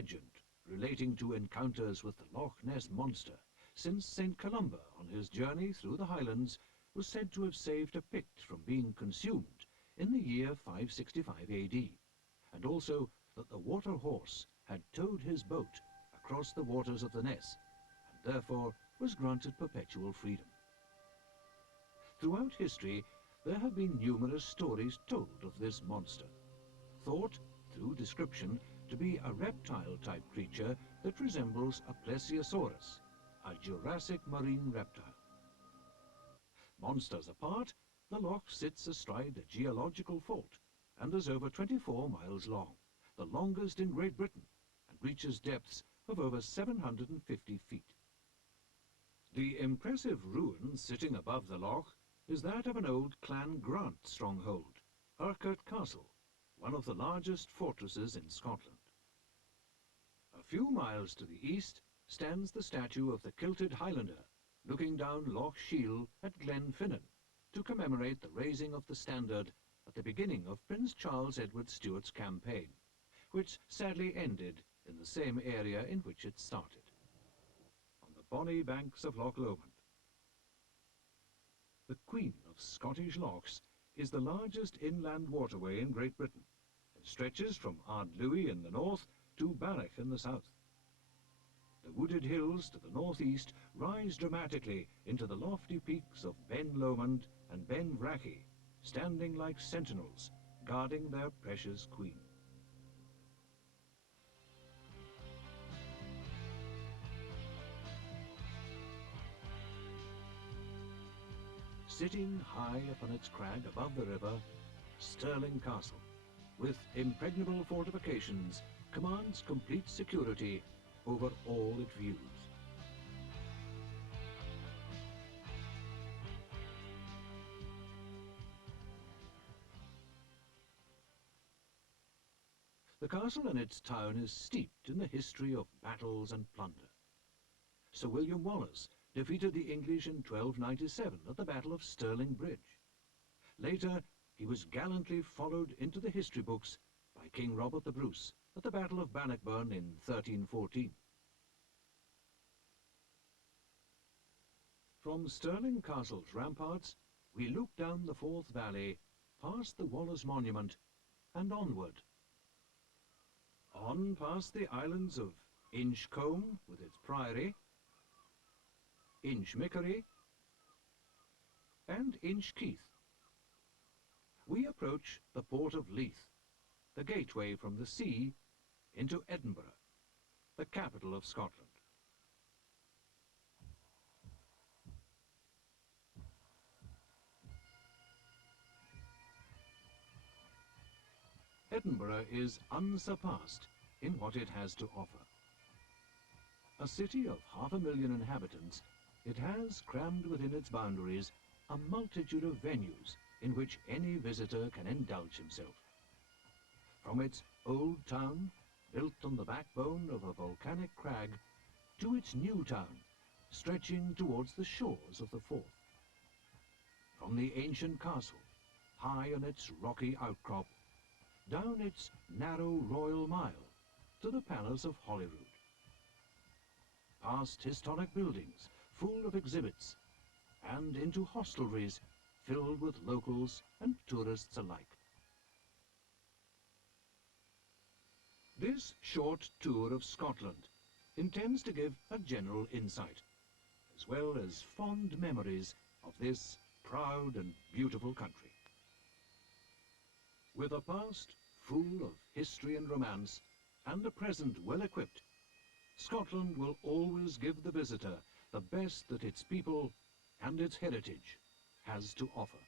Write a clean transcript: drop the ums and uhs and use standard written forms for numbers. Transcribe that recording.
legend relating to encounters with the Loch Ness Monster, since St. Columba, on his journey through the Highlands, was said to have saved a Pict from being consumed in the year 565 AD, and also that the water horse had towed his boat across the waters of the Ness, and therefore was granted perpetual freedom. Throughout history, there have been numerous stories told of this monster, thought, through description, to be a reptile-type creature that resembles a plesiosaurus, a Jurassic marine reptile. Monsters apart, the loch sits astride a geological fault and is over 24 miles long, the longest in Great Britain, and reaches depths of over 750 feet. The impressive ruin sitting above the loch is that of an old Clan Grant stronghold, Urquhart Castle, one of the largest fortresses in Scotland. A few miles to the east stands the statue of the kilted Highlander, looking down Loch Shiel at Glenfinnan, to commemorate the raising of the standard at the beginning of Prince Charles Edward Stuart's campaign, which sadly ended in the same area in which it started, on the bonny banks of Loch Lomond. The Queen of Scottish Lochs is the largest inland waterway in Great Britain, and stretches from Ardluey in the north to Barach in the south. The wooded hills to the northeast rise dramatically into the lofty peaks of Ben Lomond and Ben Vrachie, standing like sentinels, guarding their precious queen. Sitting high upon its crag above the river, Stirling Castle, with impregnable fortifications, commands complete security over all it views. The castle and its town is steeped in the history of battles and plunder. Sir William Wallace defeated the English in 1297 at the Battle of Stirling Bridge. Later, he was gallantly followed into the history books by King Robert the Bruce at the Battle of Bannockburn in 1314. From Stirling Castle's ramparts, we look down the Forth Valley, past the Wallace Monument, and onward. On past the islands of Inchcombe with its priory, Inchmickery, and Inchkeith. We approach the port of Leith, the gateway from the sea into Edinburgh, the capital of Scotland. Edinburgh is unsurpassed in what it has to offer. A city of 500,000 inhabitants, it has crammed within its boundaries a multitude of venues in which any visitor can indulge himself. From its old town, built on the backbone of a volcanic crag, to its new town, stretching towards the shores of the Forth. From the ancient castle, high on its rocky outcrop, down its narrow Royal Mile to the Palace of Holyrood. Past historic buildings full of exhibits, and into hostelries filled with locals and tourists alike. This short tour of Scotland intends to give a general insight, as well as fond memories of this proud and beautiful country. With a past full of history and romance, and a present well equipped, Scotland will always give the visitor the best that its people and its heritage has to offer.